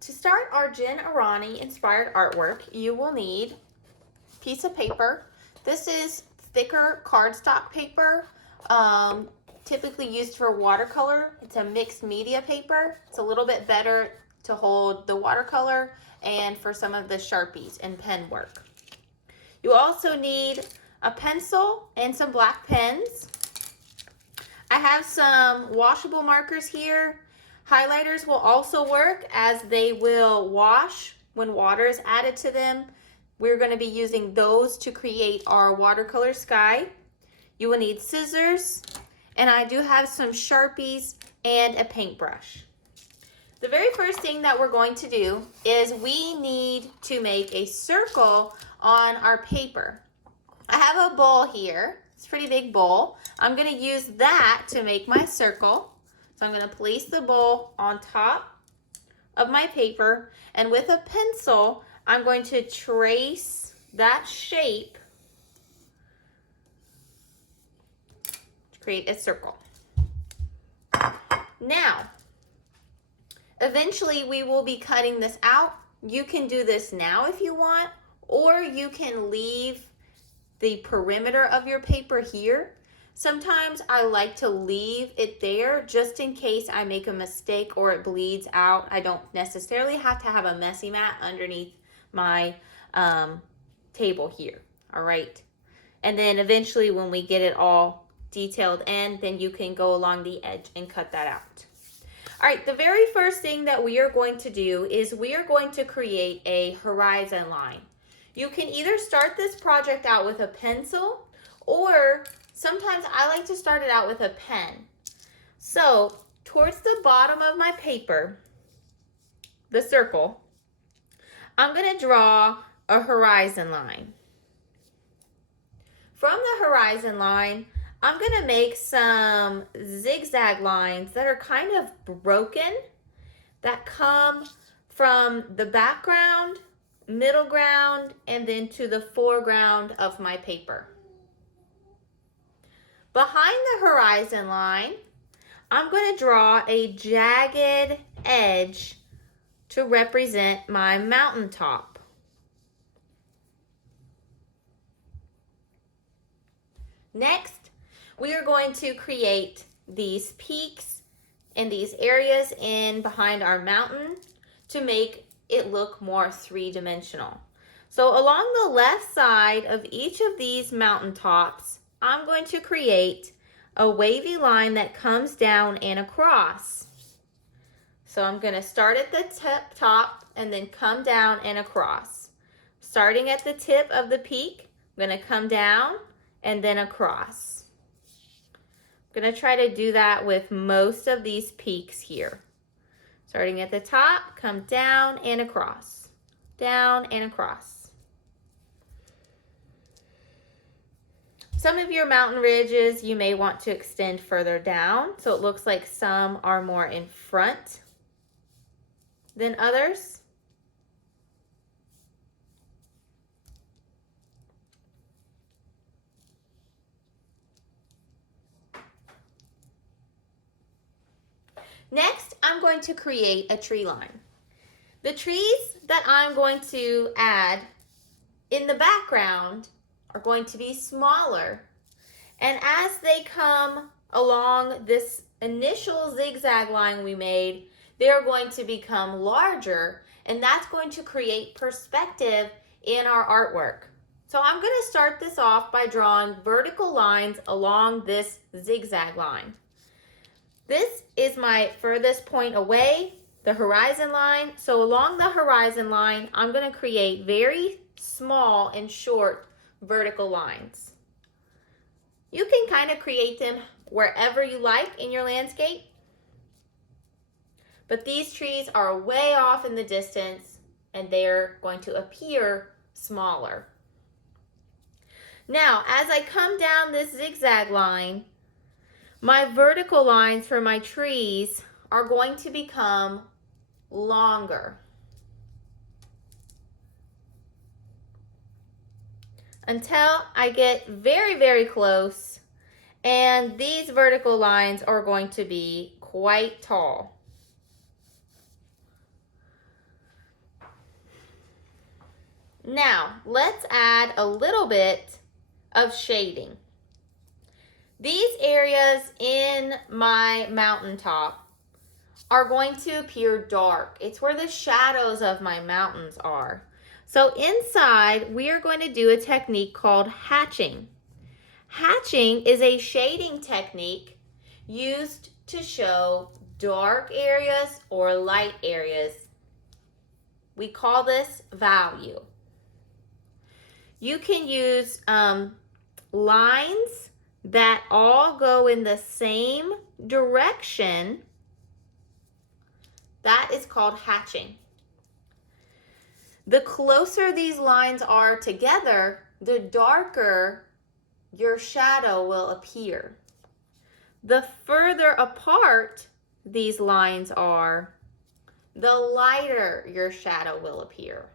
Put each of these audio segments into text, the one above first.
To start our Jen Aranyi inspired artwork, you will need a piece of paper. This is thicker cardstock paper, typically used for watercolor. It's a mixed media paper. It's a little bit better to hold the watercolor and for some of the Sharpies and pen work. You also need a pencil and some black pens. I have some washable markers here. Highlighters will also work as they will wash when water is added to them. We're going to be using those to create our watercolor sky. You will need scissors, and I do have some Sharpies and a paintbrush. The very first thing that we're going to do is we need to make a circle on our paper. I have a bowl here. It's a pretty big bowl. I'm going to use that to make my circle. So I'm going to place the bowl on top of my paper, and with a pencil, I'm going to trace that shape to create a circle. Now, eventually we will be cutting this out. You can do this now if you want, or you can leave the perimeter of your paper here. Sometimes I like to leave it there just in case I make a mistake or it bleeds out. I don't necessarily have to have a messy mat underneath my table here, all right? And then eventually when we get it all detailed in, then you can go along the edge and cut that out. All right, the very first thing that we are going to do is we are going to create a horizon line. You can either start this project out with a pencil, or sometimes I like to start it out with a pen. So towards the bottom of my paper, the circle, I'm going to draw a horizon line. From the horizon line, I'm going to make some zigzag lines that are kind of broken, that come from the background, middle ground, and then to the foreground of my paper. Behind the horizon line, I'm going to draw a jagged edge to represent my mountaintop. Next, we are going to create these peaks and these areas in behind our mountain to make it look more three-dimensional. So along the left side of each of these mountaintops, I'm going to create a wavy line that comes down and across. So I'm going to start at the top and then come down and across. Starting at the tip of the peak, I'm going to come down and then across. I'm going to try to do that with most of these peaks here. Starting at the top, come down and across, down and across. Some of your mountain ridges you may want to extend further down, so it looks like some are more in front than others. Next, I'm going to create a tree line. The trees that I'm going to add in the background are going to be smaller. And as they come along this initial zigzag line we made, they're going to become larger, and that's going to create perspective in our artwork. So I'm going to start this off by drawing vertical lines along this zigzag line. This is my furthest point away, the horizon line. So along the horizon line, I'm going to create very small and short vertical lines. You can kind of create them wherever you like in your landscape. But these trees are way off in the distance and they're going to appear smaller. Now, as I come down this zigzag line, my vertical lines for my trees are going to become longer until I get very, very close, and these vertical lines are going to be quite tall. Now, let's add a little bit of shading. These areas in my mountaintop are going to appear dark. It's where the shadows of my mountains are. So inside, we are going to do a technique called hatching. Hatching is a shading technique used to show dark areas or light areas. We call this value. You can use lines that all go in the same direction. That is called hatching. The closer these lines are together, the darker your shadow will appear. The further apart these lines are, the lighter your shadow will appear.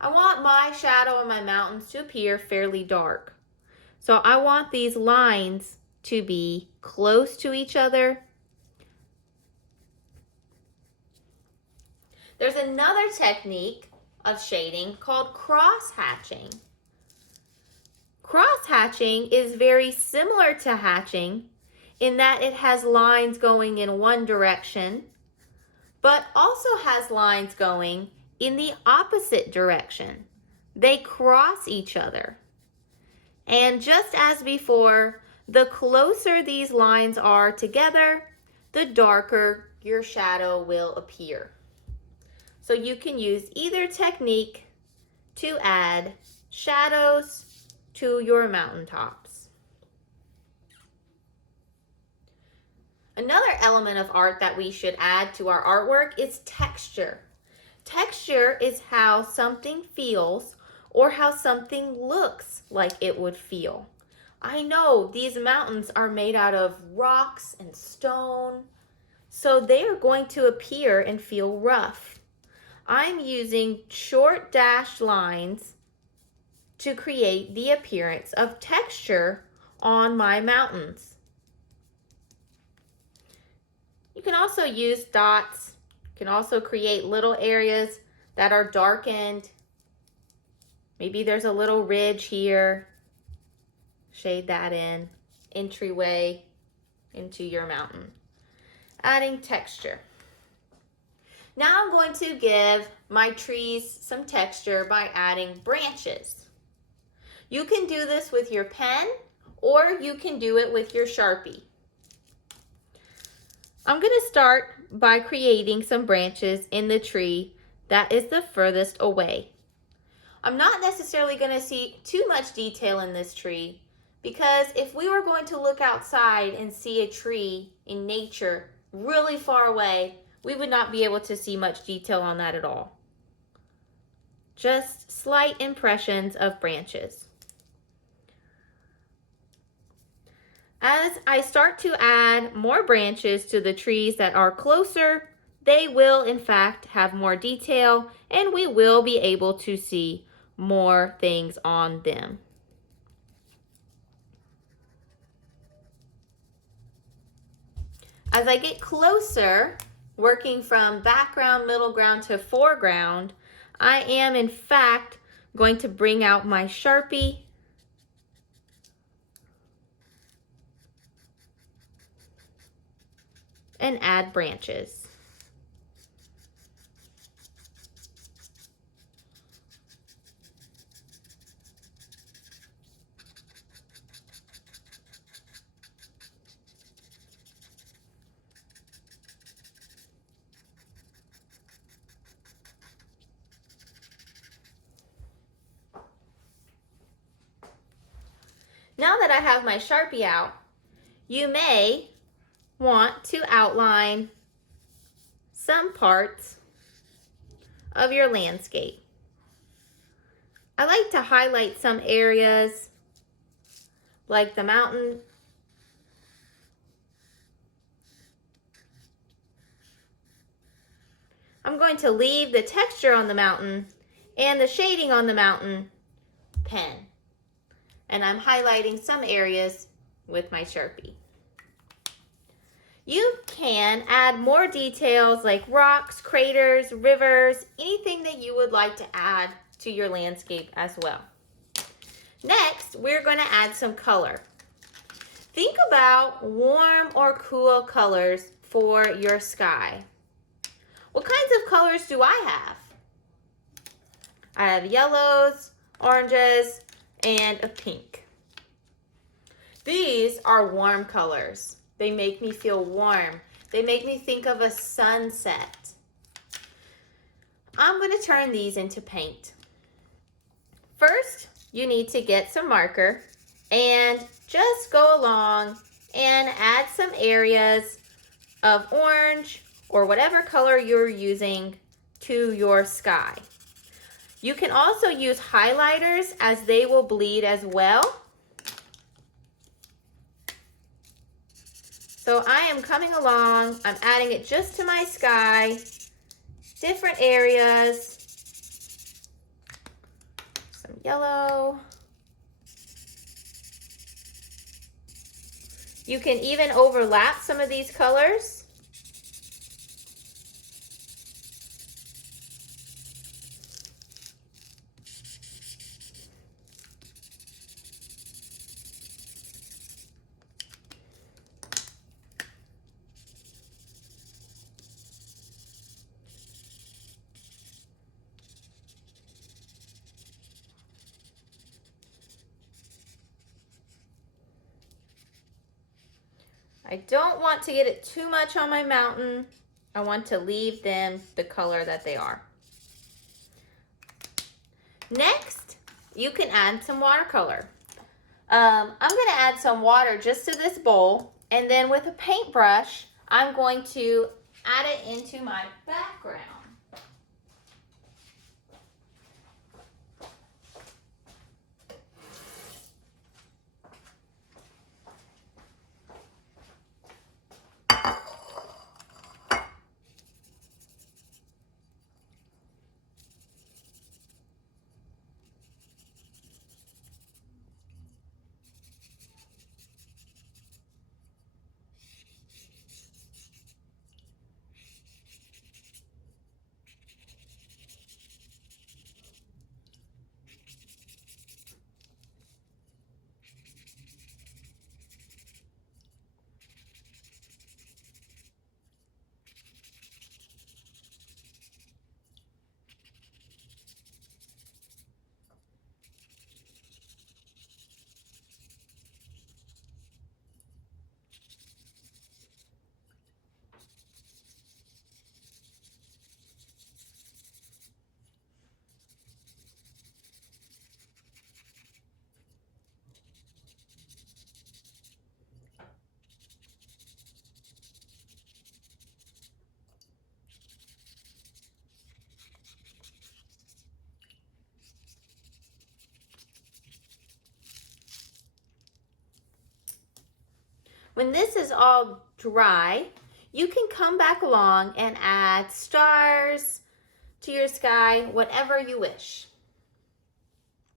I want my shadow in my mountains to appear fairly dark. So I want these lines to be close to each other. There's another technique of shading called cross-hatching. Cross-hatching is very similar to hatching in that it has lines going in one direction, but also has lines going in the opposite direction. They cross each other. And just as before, the closer these lines are together, the darker your shadow will appear. So you can use either technique to add shadows to your mountaintops. Another element of art that we should add to our artwork is texture. Texture is how something feels or how something looks like it would feel. I know these mountains are made out of rocks and stone, so they are going to appear and feel rough. I'm using short dashed lines to create the appearance of texture on my mountains. You can also use dots. You can also create little areas that are darkened. Maybe there's a little ridge here. Shade that in. Entryway into your mountain. Adding texture. Now I'm going to give my trees some texture by adding branches. You can do this with your pen or you can do it with your Sharpie. I'm going to start by creating some branches in the tree that is the furthest away. I'm not necessarily going to see too much detail in this tree because if we were going to look outside and see a tree in nature really far away, we would not be able to see much detail on that at all. Just slight impressions of branches. As I start to add more branches to the trees that are closer, they will in fact have more detail and we will be able to see more things on them. As I get closer, working from background, middle ground to foreground, I am in fact going to bring out my Sharpie and add branches. Now that I have my Sharpie out, you may want to outline some parts of your landscape. I like to highlight some areas like the mountain. I'm going to leave the texture on the mountain and the shading on the mountain pen. And I'm highlighting some areas with my Sharpie. You can add more details like rocks, craters, rivers, anything that you would like to add to your landscape as well. Next, we're going to add some color. Think about warm or cool colors for your sky. What kinds of colors do I have? I have yellows, oranges, and a pink. These are warm colors. They make me feel warm. They make me think of a sunset. I'm going to turn these into paint. First, you need to get some marker and just go along and add some areas of orange or whatever color you're using to your sky. You can also use highlighters as they will bleed as well. So I am coming along, I'm adding it just to my sky, different areas, some yellow. You can even overlap some of these colors. I don't want to get it too much on my mountain. I want to leave them the color that they are. Next, you can add some watercolor. I'm going to add some water just to this bowl, and then with a paintbrush, I'm going to add it into my background. When this is all dry, you can come back along and add stars to your sky, whatever you wish.